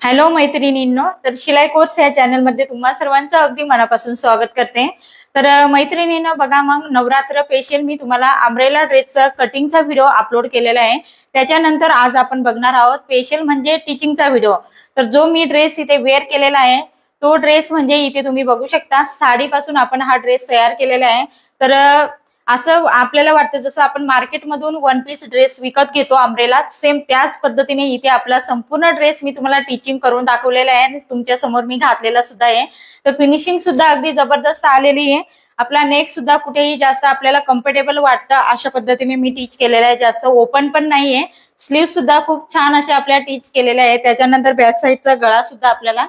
Hello मैत्रिणींनो, तर शिलाई कोर्स या चॅनल मध्ये तुम्हा सर्वांचं अगदी मनापासून स्वागत करते। तर मैत्रिणींनो बघा, मग नवरात्र स्पेशल मी तुम्हाला अम्ब्रेला ड्रेसचा कटिंगचा व्हिडिओ अपलोड केलेला आहे। त्याच्यानंतर आज आपण बघणार आहोत स्पेशल म्हणजे टीचिंगचा व्हिडिओ। तर जो मी ड्रेस इथे वेअर केलेला आहे तो ड्रेस म्हणजे इथे तुम्ही बघू शकता, साडीपासून आपण हा ड्रेस तयार केलेला आहे। तर असं आपल्याला वाटतं जसं आपण मार्केटमधून वन पीस ड्रेस विकत घेतो अम्ब्रेला, सेम त्याच पद्धतीने इथे आपला संपूर्ण ड्रेस मी तुम्हाला टीचिंग करून दाखवलेला आहे आणि तुमच्या समोर मी घातलेला सुद्धा आहे। तर फिनिशिंग सुद्धा अगदी जबरदस्त आलेली आहे। आपला नेक सुद्धा कुठेही जास्त आपल्याला कम्फर्टेबल वाटतं अशा पद्धतीने मी टीच केलेला आहे, जास्त ओपन पण नाहीये। स्लीव सुद्धा खूप छान अशा आपल्या टीच केलेल्या आहे। त्याच्यानंतर बॅक साईडचा गळा सुद्धा आपल्याला,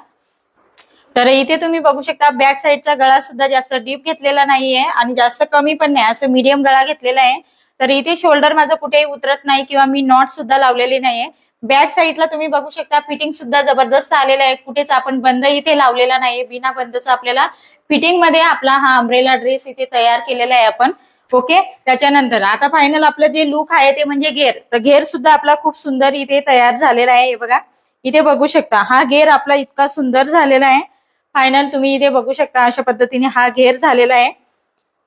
तर इथे तुम्ही बघू शकता बॅक साईडचा गळा सुद्धा जास्त डीप घेतलेला नाहीये आणि जास्त कमी पण नाही, असं मीडियम गळा घेतलेला आहे। तर इथे शोल्डर माझं कुठेही उतरत नाही किंवा मी नॉट सुद्धा लावलेली नाहीये। बॅक साईडला तुम्ही बघू शकता फिटिंग सुद्धा जबरदस्त आलेला आहे, कुठेच आपण बंद इथे लावलेला नाहीये। बिना बंदचा आपल्याला फिटिंग मध्ये आपला हा अम्ब्रेला ड्रेस इथे तयार केलेला आहे आपण। ओके, त्याच्यानंतर आता फायनल आपलं जे लुक आहे ते म्हणजे घेर। तर घेर सुद्धा आपला खूप सुंदर इथे तयार झालेला आहे। हे बघा, इथे बघू शकता हा घेर आपला इतका सुंदर झालेला आहे। फायनल तुम्ही इथे बघू शकता अशा पद्धतीने हा घेर झालेला आहे।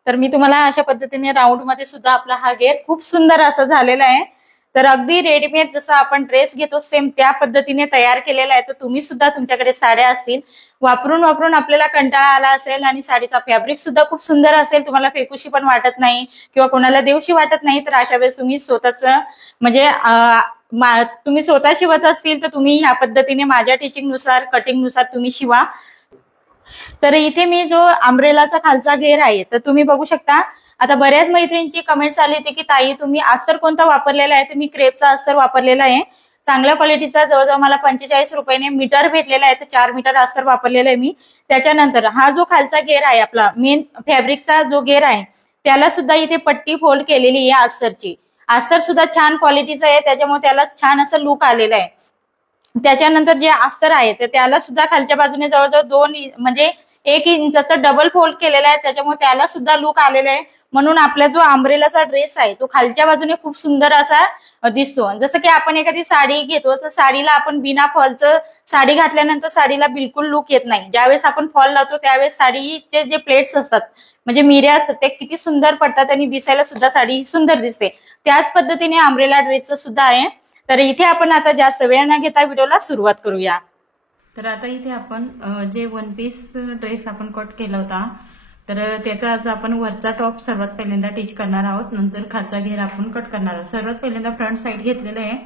तर मी तुम्हाला अशा पद्धतीने राऊंड मध्ये सुद्धा आपला हा घेर खूप सुंदर असा झालेला आहे। तर अगदी रेडीमेड जसं आपण ड्रेस घेतो सेम त्या पद्धतीने तयार केलेला आहे। तर तुम्ही सुद्धा तुमच्याकडे साड्या असतील, वापरून वापरून आपल्याला कंटाळा आला असेल आणि साडीचा फॅब्रिक सुद्धा खूप सुंदर असेल, तुम्हाला फेकूशी पण वाटत नाही किंवा कोणाला देऊशी वाटत नाही, तर अशा वेळेस तुम्ही स्वतःच म्हणजे तुम्ही स्वतः शिवत असतील तर तुम्ही ह्या पद्धतीने माझ्या टीचिंग नुसार कटिंग नुसार तुम्ही शिवा। तर इथे मी जो अम्ब्रेलाचा खालचा घेर आहे तर तुम्ही बघू शकता। आता बऱ्याच मैत्रिणींची कमेंट्स आली होती की ताई तुम्ही अस्तर कोणता वापरलेला आहे, तर मी क्रेपचा अस्तर वापरलेला आहे, चांगल्या क्वालिटीचा। जवळजवळ मला 45 रुपयाने मीटर भेटलेला आहे, तर 4 मीटर अस्तर वापरलेला आहे मी। त्याच्यानंतर हा जो खालचा घेर आहे आपला मेन फॅब्रिकचा जो घेर आहे त्याला सुद्धा इथे पट्टी फोल्ड केलेली आहे अस्तरची। अस्तर सुद्धा छान क्वालिटीचं आहे, त्याच्यामुळे त्याला छान असं लुक आलेलं आहे। त्याच्यानंतर जे अस्तर आहे तर त्याला सुद्धा खालच्या बाजूने जवळजवळ 2 म्हणजे 1 इंचाचा डबल फोल्ड केलेला आहे, त्याच्यामुळे त्याला सुद्धा लुक आलेला आहे। म्हणून आपला जो अम्ब्रेलाचा ड्रेस आहे तो खालच्या बाजूने खूप सुंदर असा दिसतो। जसं की आपण एखादी साडी घेतो तर साडीला आपण बिना फॉलचं साडी घातल्यानंतर साडीला बिलकुल लुक येत नाही। ज्यावेळेस आपण फॉल लावतो त्यावेळेस साडीचे जे प्लेट्स असतात म्हणजे मिऱ्या असतात ते किती सुंदर पडतात आणि दिसायला सुद्धा साडी सुंदर दिसते। त्याच पद्धतीने अम्ब्रेला ड्रेसचं सुद्धा आहे। तर इथे आपण आता जास्त वेळ न घेता व्हिडिओला सुरुवात करूया। तर आता इथे आपण जे वन पीस ड्रेस आपण कट केला होता तर त्याचा आज आपण वरचा टॉप सर्वात पहिल्यांदा टिच करणार आहोत, नंतर खालचा घेर आपण कट करणार आहोत। सर्वात पहिल्यांदा फ्रंट साइड घेतलेलं आहे,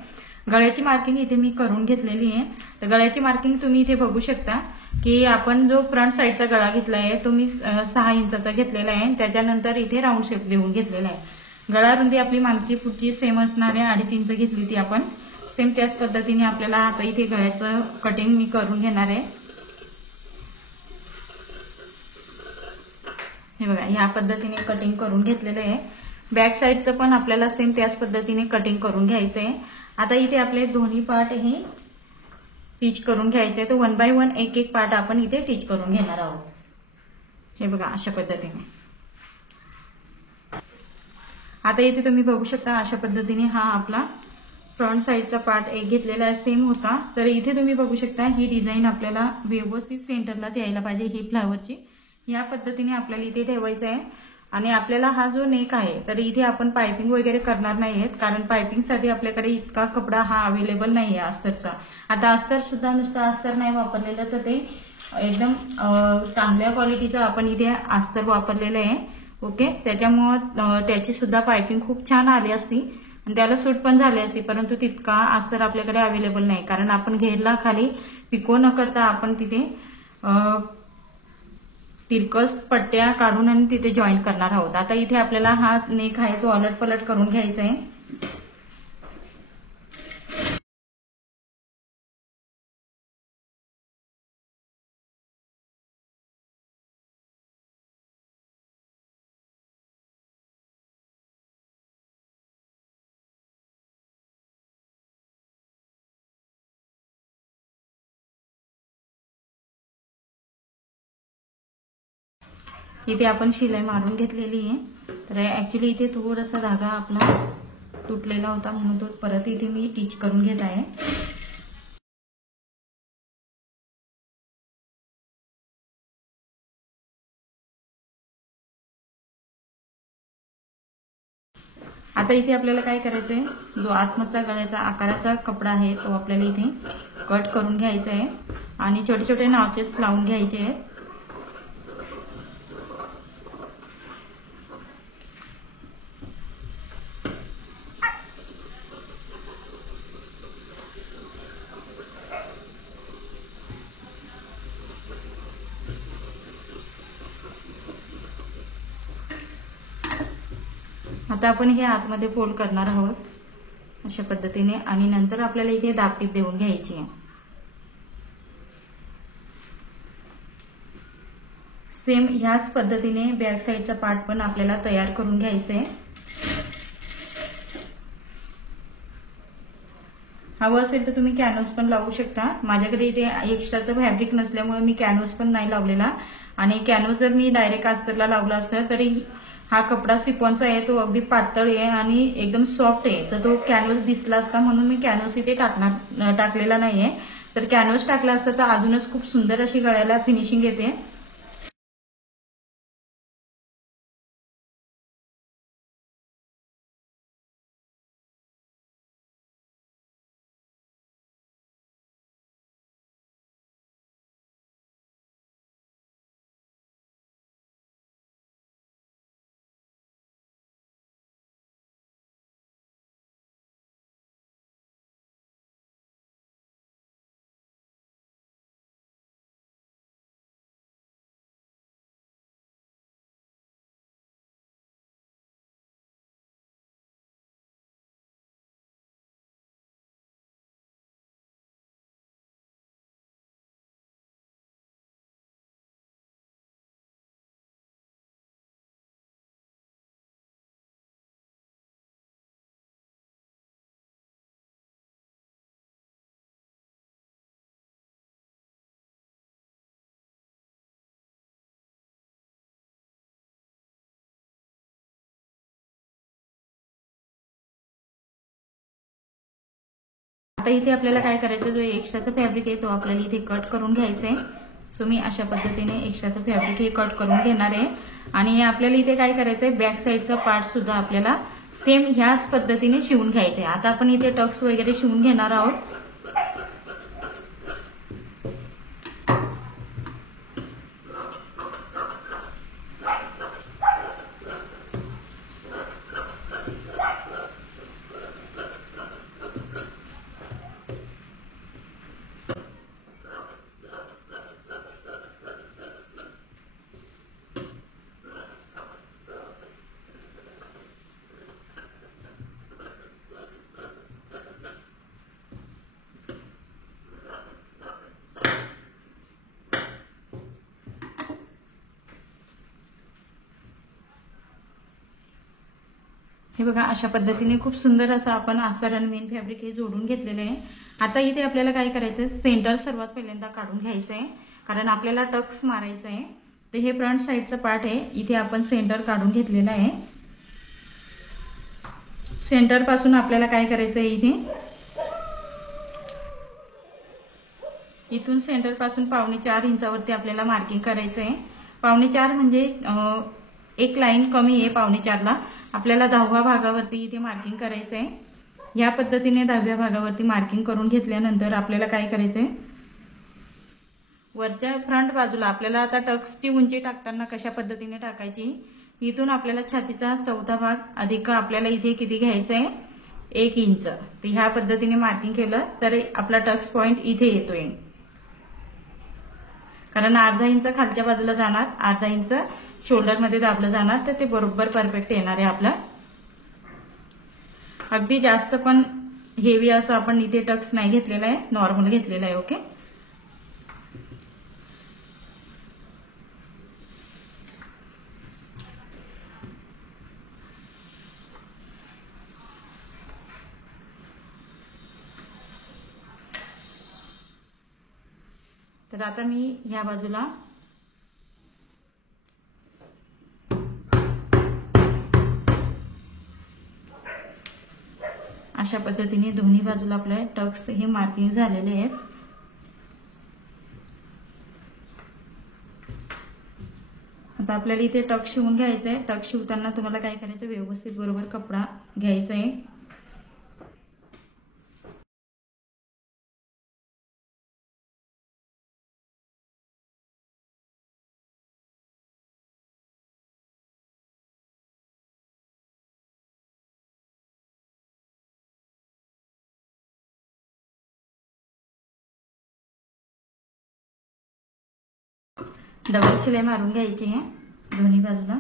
गळ्याची मार्किंग इथे मी करून घेतलेली आहे। तर गळ्याची मार्किंग तुम्ही इथे बघू शकता की आपण जो फ्रंट साइडचा गळा घेतला आहे तो मी 6 इंचाचा घेतलेला आहे, त्याच्यानंतर इथे राऊंड शेप देऊन घेतलेला आहे। गळा रुंदी आपली मागची पुढची सेम असणारे 2.5 इंच घेतली होती आपण, सेम त्याच पद्धतीने आपल्याला आता इथे गळ्याचं कटिंग मी करून घेणार आहे। हे बघा, ह्या पद्धतीने कटिंग करून घेतलेलं आहे। बॅक साईडचं पण आपल्याला सेम त्याच पद्धतीने कटिंग करून घ्यायचं आहे। आता इथे आपले दोन्ही पार्ट हे टिच करून घ्यायचे, तर 1 बाय 1 एक एक पार्ट आपण इथे टिच करून घेणार आहोत। हे बघा अशा पद्धतीने। आता इथे तुम्ही बघू शकता अशा पद्धतीने हा आपला फ्रंट साइडचा पार्ट एक घेतलेला आहे, सेम होता। तर इथे तुम्ही बघू शकता ही डिझाईन आपल्याला व्यवस्थित सेंटरलाच यायला पाहिजे, ही फ्लावरची या पद्धतीने आपल्याला इथे ठेवायचं आहे। आणि आपल्याला हा जो नेक आहे तर इथे आपण पायपिंग वगैरे करणार नाहीयेत, कारण पायपिंगसाठी आपल्याकडे इतका कपडा हा अवेलेबल नाहीये अस्तरचा। आता अस्तर सुद्धा नुसतं अस्तर नाही वापरलेलं, तर ते एकदम चांगल्या क्वालिटीचं आपण इथे अस्तर वापरलेलं आहे। ओके, त्याच्यामुळे त्याची सुद्धा पायपिंग खूप छान आली असती आणि त्याला सूट पण झाली असती, परंतु तितका अस्तर आपल्याकडे अवेलेबल नाही, कारण आपण घेरला खाली पिको न करता आपण तिथे तिरकस पट्ट्या काढून आणि तिथे जॉईन करणार आहोत। आता इथे आपल्याला हा नेक आहे तो अलट पलट करून घ्यायचा आहे। इथे आपण शिलाई मारून घेतलेली आहे, तर ऍक्च्युली इथे थोडासा धागा आपला तुटलेला होता म्हणून तो परत इथे मी टिच करून घेत आहे। आता इथे आपल्याला काय करायचं आहे, जो आतमधचा गळ्याचा आकाराचा कपडा आहे तो आपल्याला इथे कट करून घ्यायचा आहे आणि छोटे छोटे नॉचेस लावून घ्यायचे आहेत. आता आपण हे आतमध्ये फोल्ड करणार आहोत अशा पद्धतीने आणि नंतर आपल्याला इथे दाबटीप देऊन घ्यायची आहे. सेम ह्याच पद्धतीने बॅक साईडचा पार्ट पण आपल्याला तयार करून घ्यायचा आहे. हवं असेल तर तुम्ही कॅनव्हास पण लावू शकता. माझ्याकडे इथे एक्स्ट्राचं फॅब्रिक नसल्यामुळे मी कॅनव्हास पण नाही लावलेला आणि कॅनव्हास जर मी डायरेक्ट अस्तरला लावला असता तरी हा कपडा सिफॉनचा आहे, तो अगदी पातळ आहे आणि एकदम सॉफ्ट आहे, तर तो कॅनव्हास दिसला असता म्हणून मी कॅनव्हास इथे टाकलेला नाहीये. तर कॅनव्हास टाकला असता तर अजूनच खूप सुंदर अशी गळ्याला फिनिशिंग येते. आता इथे आपल्याला काय करायचं, जो एक्स्ट्राचा फॅब्रिक आहे तो आपल्याला इथे कट करून घ्यायचा आहे. सो मी अशा पद्धतीने एक्स्ट्राचं फॅब्रिक हे कट करून घेणार आहे आणि आपल्याला इथे काय करायचं आहे, बॅक साईडचा पार्ट सुद्धा आपल्याला सेम ह्याच पद्धतीने शिवून घ्यायचं आहे. आता आपण इथे टक्स वगैरे शिवून घेणार आहोत. हे बघा, अशा पद्धतीने खूप सुंदर असं आपण अस्तर आणि मेन फॅब्रिक हे जोडून घेतलेले आहे. आता इथे आपल्याला काय करायचं, सेंटर सर्वात पहिल्यांदा काढून घ्यायचं आहे कारण आपल्याला टक्स मारायचं आहे. तर हे फ्रंट साईडचं पार्ट आहे, इथे आपण सेंटर काढून घेतलेलं आहे. सेंटर पासून आपल्याला काय करायचं आहे, इथून सेंटर पासून 4.25 इंचावरती आपल्याला मार्किंग करायचं आहे. 4.25 म्हणजे एक लाईन कमी आहे 4.25ला. आपल्याला 10व्या भागावरती इथे मार्किंग करायचं आहे. या पद्धतीने 10व्या भागावरती मार्किंग करून घेतल्यानंतर आपल्याला काय करायचंय, वरच्या फ्रंट बाजूला आपल्याला आता टक्सची उंची टाकताना कशा पद्धतीने टाकायची, इथून आपल्याला छातीचा 4था भाग अधिक आपल्याला इथे किती घ्यायचं आहे, 1 इंच. तर ह्या पद्धतीने मार्किंग केलं तर आपला टक्स पॉइंट इथे येतोय. कारण अर्धा इंच खालच्या बाजूला जाणार, अर्धा इंच शोल्डर मध्ये दाबलं जाणार, तर ते बरोबर परफेक्ट येणार आहे आपला. अगदी जास्त पण हेवी असं आपण इथे टक्स नाही घेतलेला आहे, नॉर्मल घेतलेला आहे. ओके, तर आता मी ह्या बाजूला अशा पद्धतीने दोन्ही बाजूला आपले टक्स हे मार्किंग झालेले आहेत. आता आपल्याला इथे टक शिवून घ्यायचं आहे। टक शिवताना तुम्हाला काय करायचं, व्यवस्थित बरोबर कपडा घ्यायचा आहे। डबल शिलाई मारून घ्यायची आहे दोन्ही बाजूला।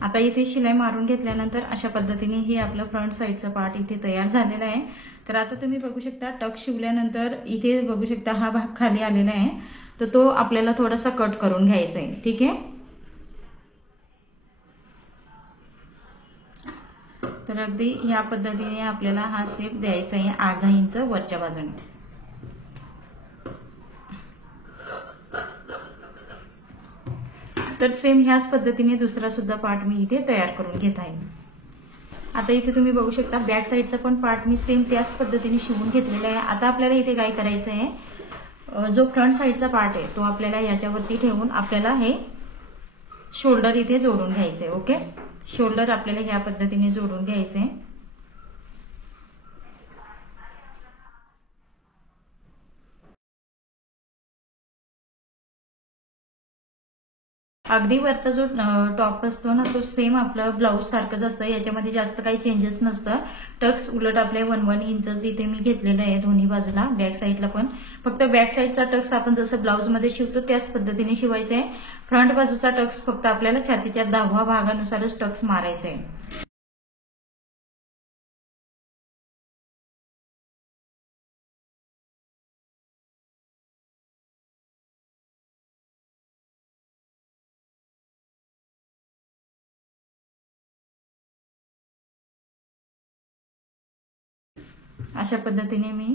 आता इथे शिलाई मारून घेतल्यानंतर अशा पद्धतीने हे आपलं फ्रंट साइडचा पार्ट इथे तयार झालेला आहे। तर आता तुम्ही बघू शकता टक शिवल्यानंतर इथे बघू शकता हा भाग खाली आलेला आहे, तर तो आपल्याला थोडासा कट करून घ्यायचा आहे। ठीक आहे, तर अगदी या पद्धतीने आपल्याला हा शेप द्यायचा आहे अर्धा इंच वरच्या बाजूने। तर सेम ह्याच पद्धतीने दुसरा सुद्धा पार्ट मी इथे तयार करून घेत आहे। आता इथे तुम्ही बघू शकता बॅक साइडचा पण पार्ट मी सेम त्याच पद्धतीने शिवून घेतलेला आहे। आता आपल्याला इथे काय करायचं आहे, जो फ्रंट साइडचा पार्ट आहे तो आपल्याला याच्यावरती ठेवून आपल्याला हे शोल्डर इथे जोडून घ्यायचे। ओके, शोल्डर आपल्याला ह्या पद्धतीने जोडून घ्यायचे। अगदी वरचा जो टॉप असतो ना तो सेम आपला ब्लाउज सारखंच असतं, याच्यामध्ये जास्त काही चेंजेस नसतं। टक्स उलट आपले 1-1 इंचच इथे मी घेतलेलं आहे दोन्ही बाजूला, बॅक साईडला पण। फक्त बॅक साईडचा टक्स आपण जसं ब्लाउज मध्ये शिवतो त्याच पद्धतीने शिवायचा आहे। फ्रंट बाजूचा टक्स फक्त आपल्याला छातीच्या 10व्या भागानुसारच टक्स मारायचा आहे। अशा पद्धतीने मी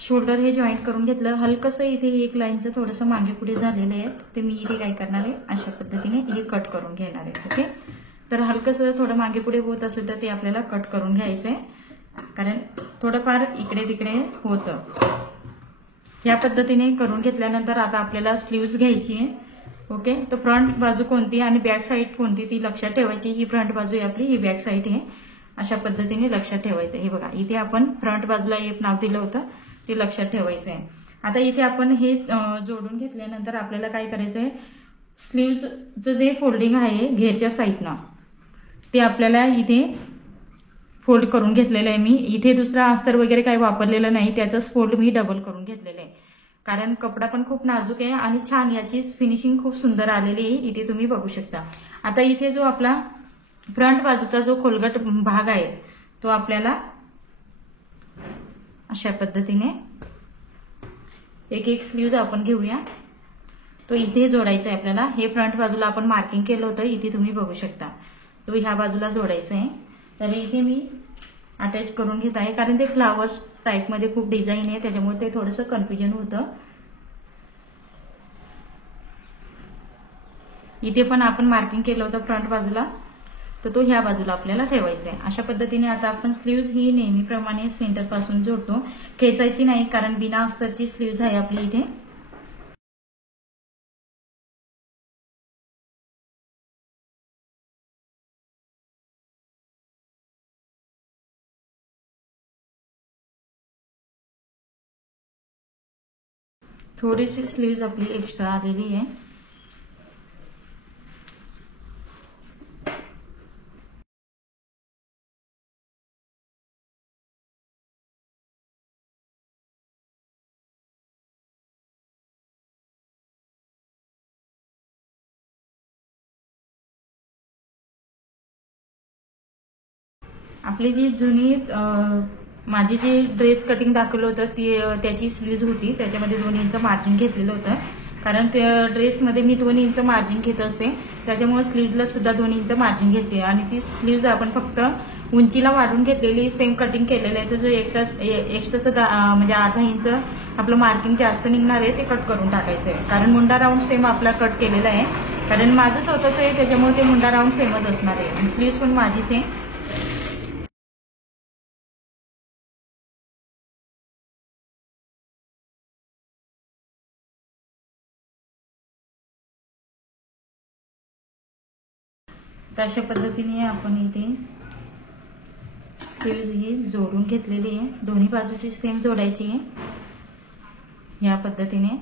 शोल्डर हे जॉईंट करून घेतलं। हलकसं इथे एक लाईनचं थोडंसं मागे पुढे झालेलं आहे, ते मी इथे काय करणार आहे अशा पद्धतीने हे कट करून घेणार आहे। ओके, तर हलकसं थोडं मागे पुढे होत असेल तर ते आपल्याला कट करून घ्यायचं आहे, कारण थोडंफार इकडे तिकडे होतं। या पद्धतीने करून घेतल्यानंतर आता आपल्याला स्लीव्ज घ्यायची आहे। ओके, तर फ्रंट बाजू कोणती आणि बॅक साईड कोणती ती लक्षात ठेवायची। ही फ्रंट बाजू आहे आपली, ही बॅक साईड आहे, अशा पद्धतीने लक्षात ठेवायचं। हे बघा इथे आपण फ्रंट बाजूला एक नाव दिलं होतं ते लक्षात ठेवायचं आहे। आता इथे आपण हे जोडून घेतल्यानंतर आपल्याला काय करायचं आहे, स्लीव्जचं जे फोल्डिंग आहे घेरच्या साईडनं ते आपल्याला इथे फोल्ड करून घेतलेलं आहे मी। इथे दुसरा अस्तर वगैरे काही वापरलेलं नाही, त्याचंच फोल्ड मी डबल करून घेतलेलं आहे, कारण कपडा पण खूप नाजूक आहे आणि छान याची फिनिशिंग खूप सुंदर आलेली आहे, इथे तुम्ही बघू शकता। आता इथे जो आपला फ्रंट बाजूचा जो खोलगट भाग आहे तो आपल्याला अशा पद्धतीने एक एक स्लीव्ज आपण घेऊया, तो इथे जोडायचा आहे आपल्याला। हे फ्रंट बाजूला आपण मार्किंग केलं होतं, इथे तुम्ही बघू शकता, तो ह्या बाजूला जोडायचा आहे। तर इथे मी अटॅच करून घेत आहे, कारण ते फ्लावर्स टाईपमध्ये खूप डिझाईन आहे त्याच्यामुळे ते थोडंसं कन्फ्युजन होतं। इथे पण आपण मार्किंग केलं होतं फ्रंट बाजूला, तर तो ह्या बाजूला आपल्याला ठेवायचा आहे। अशा पद्धतीने आता आपण स्लीव्ज ही नेहमीप्रमाणे सेंटर पासून जोडतो, खेचायची नाही कारण बिना अस्तरची स्लीव्ज आहे आपली इथे। थोडीशी स्लीव्ज आपली एक्स्ट्रा आलेली आहे। आपली जी जुनी माझी जी ड्रेस कटिंग दाखवलं होतं ती त्याची स्लीव्ज होती, त्याच्यामध्ये 2 इंच मार्जिन घेतलेलं होतं, कारण त्या ड्रेसमध्ये मी 2 इंच मार्जिन घेत असते, त्याच्यामुळे स्लीव्जला सुद्धा 2 इंच मार्जिन घेतली आणि ती स्लीव्ज आपण फक्त उंचीला वाढून घेतलेली सेम कटिंग केलेलं आहे। तर जो एक्स्ट्राचं म्हणजे अर्धा इंच आपलं मार्किंग जास्त निघणार आहे ते कट करून टाकायचं आहे, कारण मुंडा राऊंड सेम आपला कट केलेला आहे, कारण माझं स्वतःच आहे त्याच्यामुळे ते मुंडा राऊंड सेमच असणार आहे। स्लीव्ज पण माझीच आहे। तर अशा पद्धतीने आपण इथे स्लीव्ज ही जोडून घेतलेली आहे, दोन्ही बाजूची सेम जोडायची आहे या पद्धतीने।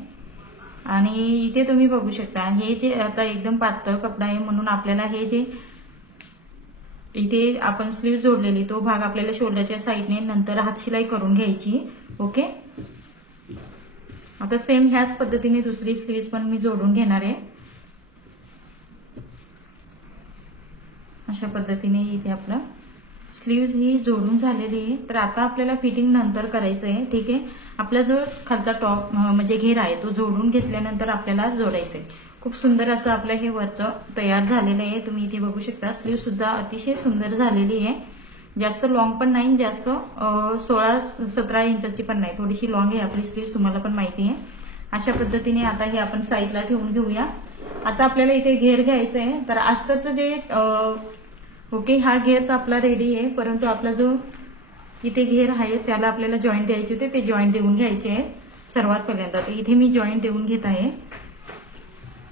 आणि इथे तुम्ही बघू शकता हे जे आता एकदम पातळ कपडा आहे म्हणून आपल्याला हे जे इथे आपण स्लीव जोडलेली तो भाग आपल्याला शोल्डरच्या साईडने नंतर हात शिलाई करून घ्यायची। ओके, आता सेम ह्याच पद्धतीने दुसरी स्लीव्ज पण मी जोडून घेणार आहे। अशा पद्धतीने इथे आपलं स्लीव्ज ही जोडून झालेली आहे। तर आता आपल्याला फिटिंग नंतर करायचं आहे, ठीक आहे। आपला जो खालचा टॉप म्हणजे घेर आहे तो जोडून घेतल्यानंतर आपल्याला जोडायचं आहे। खूप सुंदर असं आपलं हे वरचं तयार झालेलं आहे, तुम्ही इथे बघू शकता। स्लीव सुद्धा अतिशय सुंदर झालेली आहे, जास्त लॉंग पण नाही, जास्त 16-17 इंचाची पण नाही, थोडीशी लॉंग आहे आपली स्लीव, तुम्हाला पण माहिती आहे। अशा पद्धतीने आता हे आपण साईडला ठेवून घेऊया। आता आपल्याला इथे घेर घ्यायचं आहे, तर अस्तरचं जे ओके हा घेर तर आपला रेडी आहे, परंतु आपला जो इथे घेर आहे त्याला आपल्याला जॉईंट द्यायचे होते, ते जॉईंट देऊन घ्यायचे आहे सर्वात पहिल्यांदा। तर इथे मी जॉईंट देऊन घेत आहे।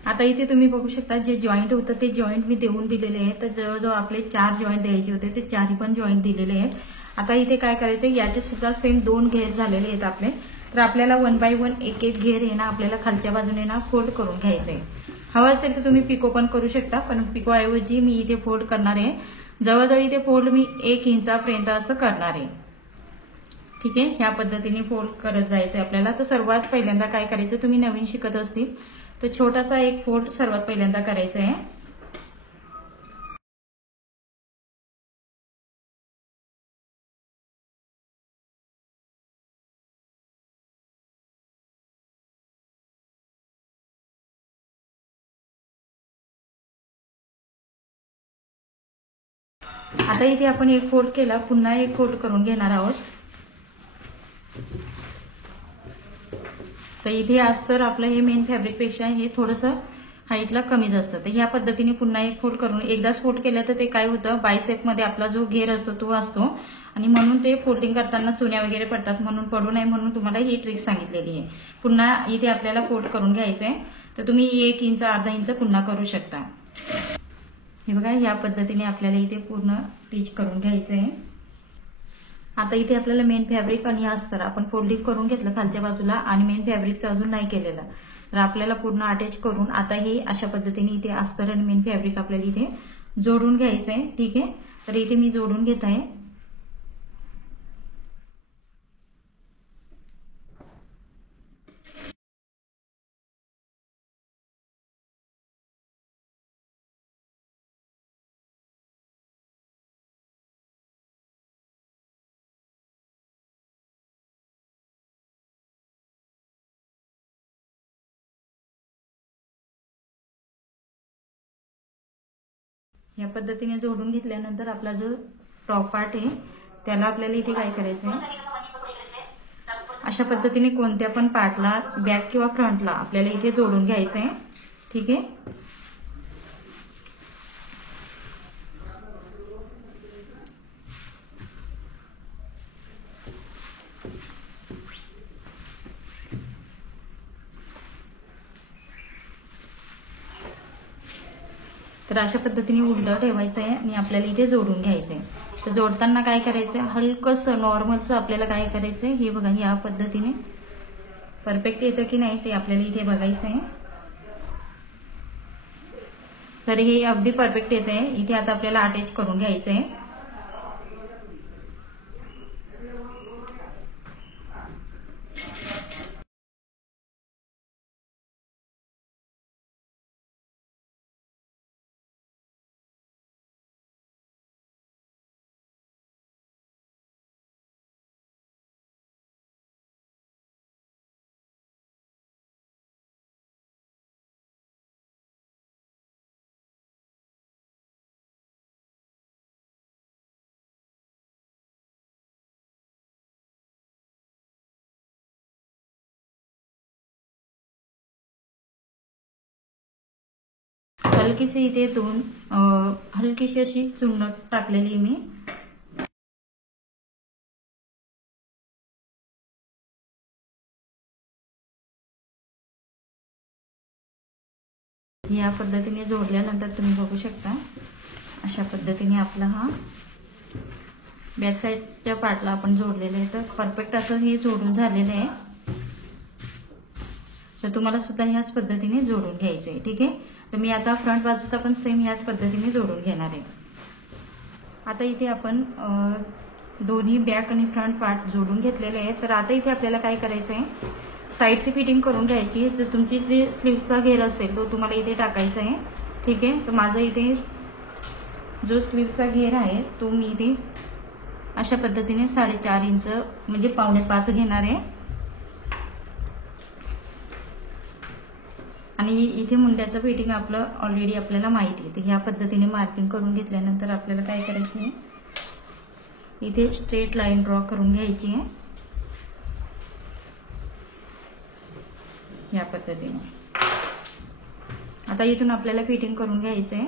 आता इथे तुम्ही बघू शकता जे जॉईंट होतं ते जॉईंट मी देऊन दिलेले आहे। तर जवळजवळ आपले 4 जॉईंट द्यायचे होते, ते 4ही पण जॉईंट दिलेले आहेत। आता इथे काय करायचं, याचे सुद्धा सेम 2 घेर झालेले आहेत आपले। तर आपल्याला 1 बाय 1 एक एक घेर आहे ना आपल्याला खालच्या बाजूने ना फोल्ड करून घ्यायचं आहे। हवं असेल तर तुम्ही पिको पण करू शकता, पण पिको ऐवजी मी इथे फोल्ड करणार आहे। जवळजवळ इथे फोल्ड मी 1 इंचापर्यंत असं करणार आहे, ठीक आहे। ह्या पद्धतीने फोल्ड करत जायचं आपल्याला। तर सर्वात पहिल्यांदा काय करायचं, तुम्ही नवीन शिकत असतील तर छोटासा एक फोल्ड सर्वात पहिल्यांदा करायचा आहे। आता इथे आपण एक फोल्ड केला, पुन्हा एक फोल्ड करून घेणार आहोत। तर इथे अस्तर आपलं हे मेन फॅब्रिकपेक्षा हे थोडंसं हाईटला कमीच असतं। तर ह्या पद्धतीने पुन्हा एक फोल्ड करून एकदाच फोल्ड केलं तर ते काय होतं, बायसेपमध्ये आपला जो घेर असतो तो असतो आणि म्हणून ते फोल्डिंग करताना चुन्या वगैरे पडतात, म्हणून पडू नये म्हणून तुम्हाला ही ट्रिक सांगितलेली आहे। पुन्हा इथे आपल्याला फोल्ड करून घ्यायचं आहे, तर तुम्ही 1 इंच अर्धा इंच पुन्हा करू शकता। हे बघा या पद्धतीने आपल्याला इथे पूर्ण टिच करून घ्यायचं आहे। आता इथे आपल्याला मेन फॅब्रिक आणि अस्तर आपण फोल्डिंग करून घेतलं खालच्या बाजूला आणि मेन फॅब्रिकचं अजून नाही केलेलं, तर आपल्याला पूर्ण अटॅच करून आता हे अशा पद्धतीने इथे अस्तर आणि मेन फॅब्रिक आपल्याला इथे जोडून घ्यायचं आहे, ठीक आहे। तर इथे मी जोडून घेत आहे। या पद्धतीने जोडून घेतल्यानंतर आपला जो टॉप पार्ट आहे त्याला आपल्याला इथे काय करायचं आहे, अशा पद्धतीने कोणत्या पण पार्टला बॅक किंवा फ्रंटला आपल्याला इथे जोडून घ्यायचं आहे, ठीक आहे। तर अशा पद्धतीने उलटं ठेवायचं आहे आणि आपल्याला इथे जोडून घ्यायचं आहे। तर जोडताना काय करायचं आहे, हलकंसं नॉर्मलचं आपल्याला काय करायचं आहे, हे बघा या पद्धतीने परफेक्ट येतं की नाही ते आपल्याला इथे बघायचं आहे। तर हे अगदी परफेक्ट येत आहे। इथे आता आपल्याला अटॅच करून घ्यायचं आहे। हलकीशी इथे हलकीशी अशी चुन्नट टाकलेली मी। या पद्धतीने जोडल्यानंतर तुम्ही बघू शकता अशा पद्धतीने आपला हा बॅक साईडच्या पार्टला आपण जोडलेलं आहे. तर परफेक्ट असं हे जोडून झालेलं आहे. तर तुम्हाला सुद्धा ह्याच पद्धतीने जोडून घ्यायचं आहे. ठीक आहे. तर मी आता फ्रंट बाजूचा पण सेम ह्याच पद्धतीने जोडून घेणार आहे. आता इथे आपण दोन्ही बॅक आणि फ्रंट पार्ट जोडून घेतलेले आहे. तर आता इथे आपल्याला काय करायचं आहे, साईडची फिटिंग करून घ्यायची. तर तुमची जे स्लीवचा घेर असेल तो तुम्हाला इथे टाकायचा आहे. ठीक आहे. तर माझा इथे जो स्लीवचा घेर आहे तो मी इथे अशा पद्धतीने 4.5 इंच म्हणजे 4.25 घेणार आहे. आणि इथे मुंड्याचं फिटिंग आपलं ऑलरेडी आपल्याला माहिती आहे. तर ह्या पद्धतीने मार्किंग करून घेतल्यानंतर आपल्याला काय करायचं आहे, इथे स्ट्रेट लाईन ड्रॉ करून घ्यायची आहे ह्या पद्धतीने. आता इथून आपल्याला फिटिंग करून घ्यायचं आहे.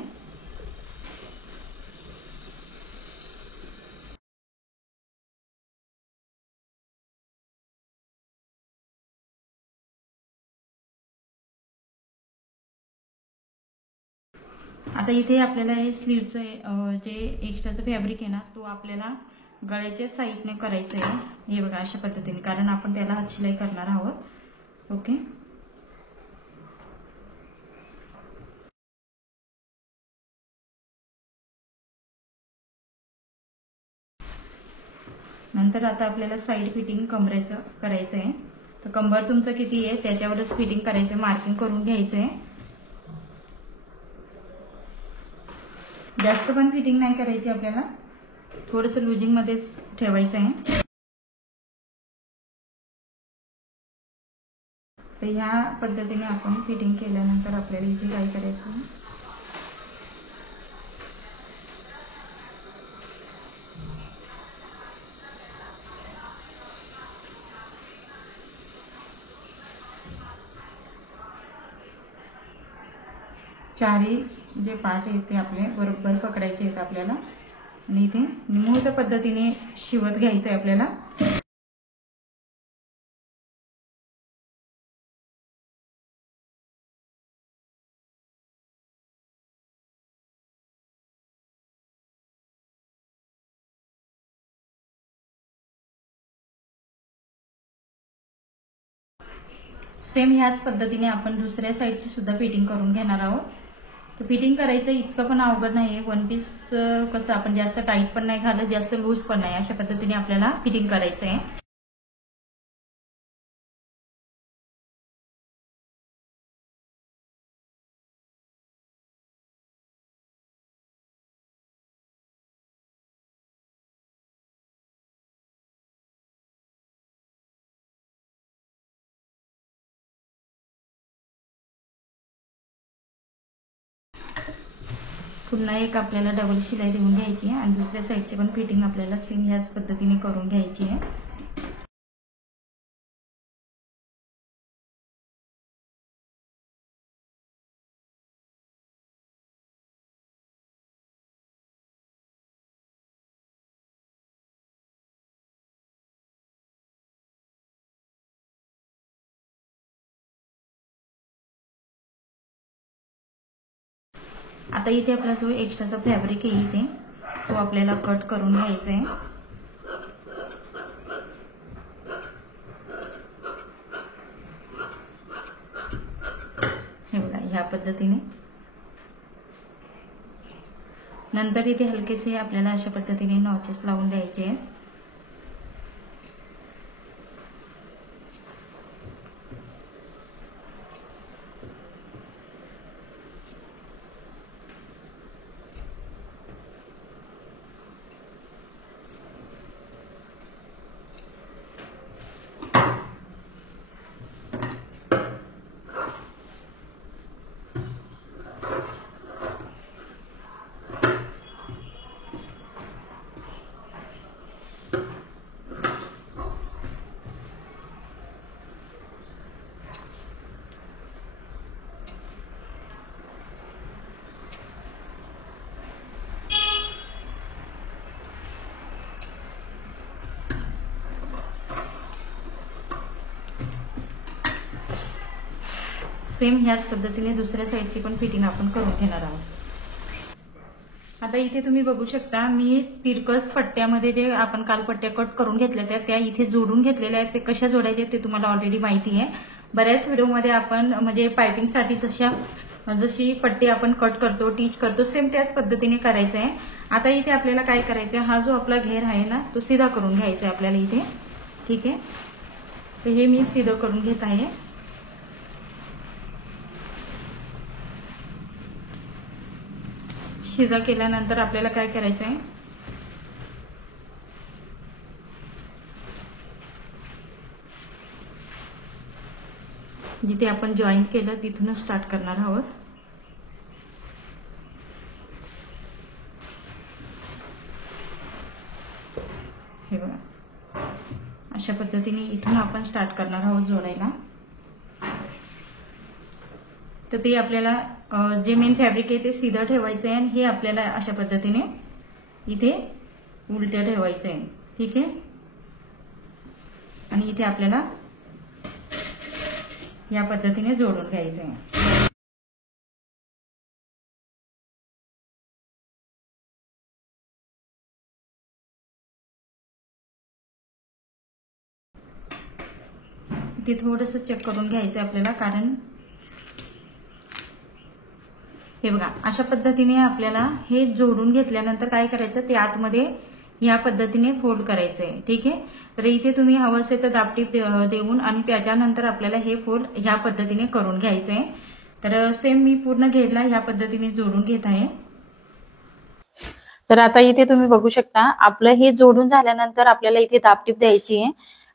आता इथे आपल्याला हे स्लीवचं जे एक्स्ट्राचं फॅब्रिक आहे ना, तो आपल्याला गळ्याच्या साईडने करायचं आहे. हे बघा अशा पद्धतीने, कारण आपण त्याला हात शिलाई करणार आहोत. ओके. नंतर आता आपल्याला साईड फिटिंग कमरेचं करायचं आहे. तर कंबर तुमचं किती आहे त्याच्यावरच फिटिंग करायचं आहे, मार्किंग करून घ्यायचं आहे. जास्त पण फिटिंग नाही करायची आपल्याला, थोडंसं लुजिंग मध्येच ठेवायचं आहे. तर ह्या पद्धतीने आपण फिटिंग केल्यानंतर आपल्याला इथे काय करायचं आहे, चारही जे पार्ट आहेत ते आपले बरोबर पकडायचे आहेत आपल्याला आणि इथे निमुळत पद्धतीने शिवत घ्यायचं आहे आपल्याला. सेम ह्याच पद्धतीने आपण दुसऱ्या साईडची सुद्धा फिटिंग करून घेणार आहोत. तर फिटिंग करायचं इतकं पण अवघड नाही आहे. वन पीस कसं आपण जास्त टाईट पण नाही घालत, जास्त लूज पण नाही, अशा पद्धतीने आपल्याला फिटिंग करायचं आहे. पुन्हा एक आपल्याला डबल शिलाई देऊन घ्यायची आहे आणि दुसऱ्या साईडची पण फिटिंग आपल्याला सेम ह्याच पद्धतीने करून घ्यायची आहे. आता इथे आपला जो एक्स्ट्राचा फॅब्रिक आहे इथे तो आपल्याला कट करून घ्यायचा आहे. हे बघा ह्या पद्धतीने. नंतर इथे हलकेसे आपल्याला अशा पद्धतीने नॉचेस लावून द्यायचे आहेत. सेम ह्याच पद्धतीने दुसऱ्या साईडची पण फिटिंग आपण करून घेणार आहोत. आता इथे तुम्ही बघू शकता मी तिरकस पट्ट्यामध्ये जे आपण काल पट्ट्या कट करून घेतल्या त्या इथे जोडून घेतलेल्या आहेत. ते कशा जोडायचे ते तुम्हाला ऑलरेडी माहिती आहे. बऱ्याच व्हिडिओमध्ये आपण म्हणजे पायपिंगसाठी जशी पट्टी आपण कट करतो टीच करतो सेम त्याच पद्धतीने करायचं आहे. आता इथे आपल्याला काय करायचं आहे, हा जो आपला घेर आहे ना तो सीधा करून घ्यायचा आहे आपल्याला इथे. ठीक आहे, तर हे मी सीधं करून घेत आहे. सीधा केल्यानंतर आपल्याला काय करायचं आहे, जिथे आपण जॉईंट केलं तिथूनच स्टार्ट करणार आहोत. हे बघा अशा पद्धतीने इथून आपण स्टार्ट करणार आहोत जोडायला. तर ते आपल्याला जे मेन फॅब्रिक आहे ते सीधं ठेवायचं आहे आणि हे आपल्याला अशा पद्धतीने इथे उलटं ठेवायचं आहे. ठीक आहे, आणि इथे आपल्याला या पद्धतीने जोडून घ्यायचं आहे. ते थोडंसं चेक करून घ्यायचं आपल्याला, कारण हे बघा अशा पद्धतीने आपल्याला हे जोडून घेतल्यानंतर काय करायचं, ते आतमध्ये या पद्धतीने फोल्ड करायचं आहे. ठीक आहे, तर इथे तुम्ही हवं असेल तर दाबटीप देऊन आणि त्याच्यानंतर आपल्याला हे फोल्ड ह्या पद्धतीने करून घ्यायचं आहे. तर सेम मी पूर्ण घेरला ह्या पद्धतीने जोडून घेत आहे. तर आता इथे तुम्ही बघू शकता आपलं हे जोडून झाल्यानंतर आपल्याला इथे दाबटीप द्यायची आहे.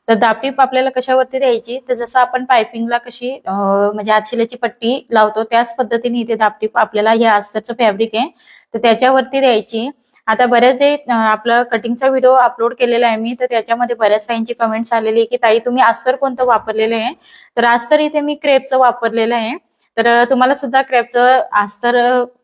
तर दाबटीप आपल्याला कशावरती द्यायची, तर जसं आपण पायपिंगला कशी म्हणजे आतशिलाची पट्टी लावतो त्याच पद्धतीने इथे दाबटीप आपल्याला हे अस्तरचं फॅब्रिक आहे तर त्याच्यावरती द्यायची. आता बरेच जे आपलं कटिंगचा व्हिडिओ अपलोड केलेला आहे मी, तर त्याच्यामध्ये बऱ्याच ताईंची कमेंट्स आलेली आहे की ताई तुम्ही अस्तर कोणतं वापरलेलं आहे. तर अस्तर इथे मी क्रेपचं वापरलेलं आहे. तर तुम्हाला सुद्धा क्रेपचं अस्तर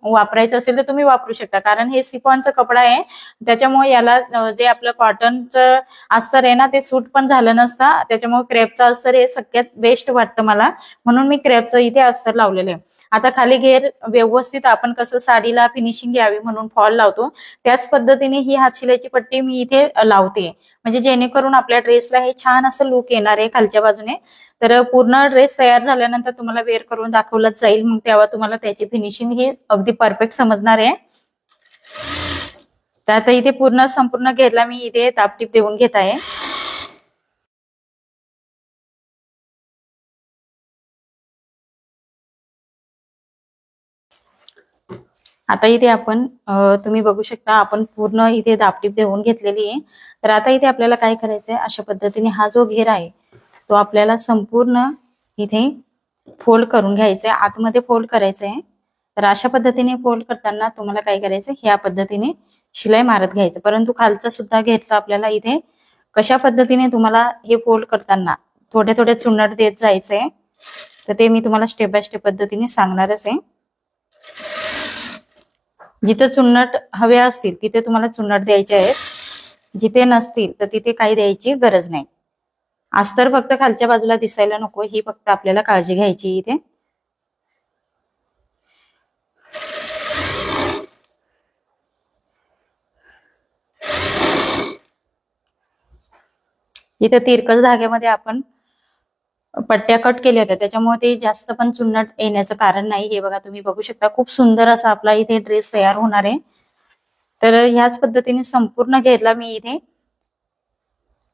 वापरायचं असेल तर तुम्ही वापरू शकता, कारण हे सिफॉनचा कपडा आहे त्याच्यामुळे याला जे आपलं कॉटनचं अस्तर आहे ना ते सूट पण झालं नसतं. त्याच्यामुळे क्रेपचं अस्तर हे सगळ्यात बेस्ट वाटतं मला, म्हणून मी क्रेपचं इथे अस्तर लावलेलं आहे. आता खाली घेर व्यवस्थित आपण कसं साडीला फिनिशिंग यावी म्हणून फॉल लावतो त्याच पद्धतीने ही हातशिलाईची पट्टी मी इथे लावते, म्हणजे जेणेकरून आपल्या ड्रेसला हे छान असं लुक येणार आहे खालच्या बाजूने. तर पूर्ण ड्रेस तयार झाल्यानंतर तुम्हाला वेअर करून दाखवलंच जाईल, मग तेव्हा तुम्हाला त्याची फिनिशिंग ही अगदी परफेक्ट समजणार आहे. तर आता इथे संपूर्ण घेरला मी इथे दाबटीप देऊन घेत आहे. आता इथे आपण तुम्ही बघू शकता आपण पूर्ण इथे दाबटीप देऊन घेतलेली आहे. तर आता इथे आपल्याला काय करायचंय, अशा पद्धतीने हा जो घेर आहे तो आपल्याला संपूर्ण इथे फोल्ड करून घ्यायचा आहे, आतमध्ये फोल्ड करायचं आहे. तर अशा पद्धतीने फोल्ड करताना तुम्हाला काय करायचं, ह्या पद्धतीने शिलाई मारत घ्यायचं. परंतु खालचा सुद्धा घेरचा आपल्याला इथे कशा पद्धतीने तुम्हाला हे फोल्ड करताना थोडे थोडे चुन्नट देत जायचंय, तर ते मी तुम्हाला स्टेप बाय स्टेप पद्धतीने सांगणारच आहे. जिथे चुन्नट हवे असतील तिथे तुम्हाला चुन्नट द्यायचे आहेत, जिथे नसतील तर तिथे काही द्यायची गरज नाही. अस्तर फक्त खालच्या बाजूला दिसायला नको, ही फक्त आपल्याला काळजी घ्यायची इथे. इथे तिरकस धाग्यामध्ये आपण पट्ट्या कट केल्या होत्या त्याच्यामुळे ते जास्त पण चुन्नट येण्याचं कारण नाही. हे बघा तुम्ही बघू शकता खूप सुंदर असा आपला इथे ड्रेस तयार होणार आहे. तर ह्याच पद्धतीने संपूर्ण घेरला मी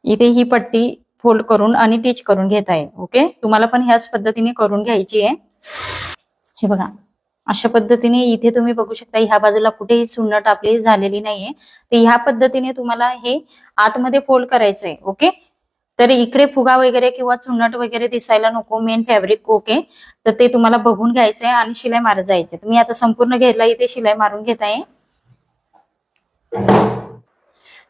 इथे ही पट्टी फोल्ड करून आणि टिच करून घेत आहे. ओके, तुम्हाला पण ह्याच पद्धतीने करून घ्यायची आहे. हे बघा अशा पद्धतीने इथे तुम्ही बघू शकता ह्या बाजूला कुठेही चुन्नट आपली झालेली नाहीये. तर ह्या पद्धतीने तुम्हाला हे आतमध्ये फोल्ड करायचंय. ओके, तर इकडे फुगा वगैरे किंवा चुन्नट वगैरे दिसायला नको मेन फॅब्रिक. ओके, तर ते तुम्हाला बघून घ्यायचंय आणि शिलाई मारत जायचंय. मी आता संपूर्ण घेरला इथे शिलाई मारून घेत आहे.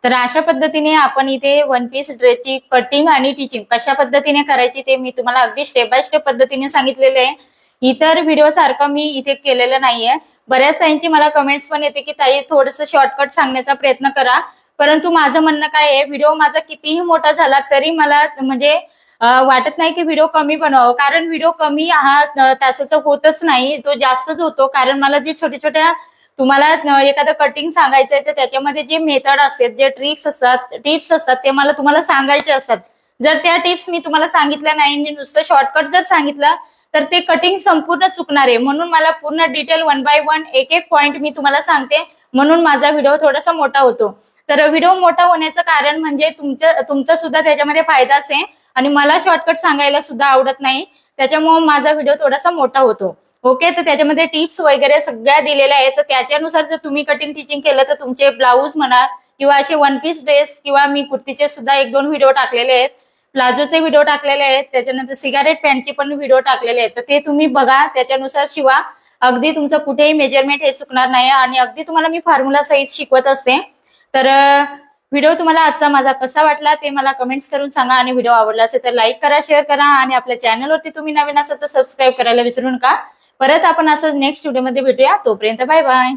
तर अशा पद्धतीने आपण इथे वन पीस ड्रेसची कटिंग आणि टिचिंग कशा पद्धतीने करायची ते मी तुम्हाला अगदी स्टेप बाय स्टेप पद्धतीने सांगितलेले आहे. इतर व्हिडिओ सारखं मी इथे केलेलं नाहीये. बऱ्याच ताईंची मला कमेंट्स पण येते की ताई थोडंसं शॉर्टकट सांगण्याचा प्रयत्न करा, परंतु माझं म्हणणं काय आहे, व्हिडिओ माझा कितीही मोठा झाला तरी मला म्हणजे वाटत नाही की व्हिडिओ कमी बनवावं, कारण व्हिडिओ कमी हा तासाचा होतच नाही, तो जास्तच होतो. कारण मला जे छोट्या छोट्या तुम्हाला एखादं कटिंग सांगायचंय तर त्याच्यामध्ये जे मेथड असते, जे ट्रिक्स असतात, टिप्स असतात, ते मला तुम्हाला सांगायचे असतात. जर त्या टिप्स मी तुम्हाला सांगितल्या नाही, नुसतं शॉर्टकट जर सांगितलं तर ते कटिंग संपूर्ण चुकणार आहे. म्हणून मला पूर्ण डिटेल 1 बाय 1 एक एक पॉइंट मी तुम्हाला सांगते, म्हणून माझा व्हिडिओ थोडासा मोठा होतो. तर व्हिडिओ मोठा होण्याचं कारण म्हणजे तुमचा सुद्धा त्याच्यामध्ये फायदाच आहे आणि मला शॉर्टकट सांगायला सुद्धा आवडत नाही, त्याच्यामुळे माझा व्हिडिओ थोडासा मोठा होतो. ओके, तर त्याच्यामध्ये टिप्स वगैरे सगळ्या दिलेल्या आहेत. तर त्याच्यानुसार जर तुम्ही कटिंग टिचिंग केलं तर तुमचे ब्लाऊज म्हणा किंवा असे वन पीस ड्रेस किंवा मी कुर्तीचे सुद्धा 1-2 व्हिडिओ टाकलेले आहेत, प्लाझोचे व्हिडिओ टाकलेले आहेत, त्याच्यानंतर सिगारेट पॅन्टचे पण व्हिडिओ टाकलेले आहेत. तर ते तुम्ही बघा, त्याच्यानुसार शिवा. अगदी तुमचं कुठेही मेजरमेंट हे चुकणार नाही आणि अगदी तुम्हाला मी फॉर्म्युला सहित शिकवत असते. तर व्हिडिओ तुम्हाला आजचा माझा कसा वाटला ते मला कमेंट्स करून सांगा आणि व्हिडिओ आवडला असेल तर लाईक करा, शेअर करा आणि आपल्या चॅनलवरती तुम्ही नवीन असाल तर सबस्क्राईब करायला विसरू नका. परत आपण असं नेक्स्ट व्हिडिओमध्ये भेटूया. तोपर्यंत बाय बाय.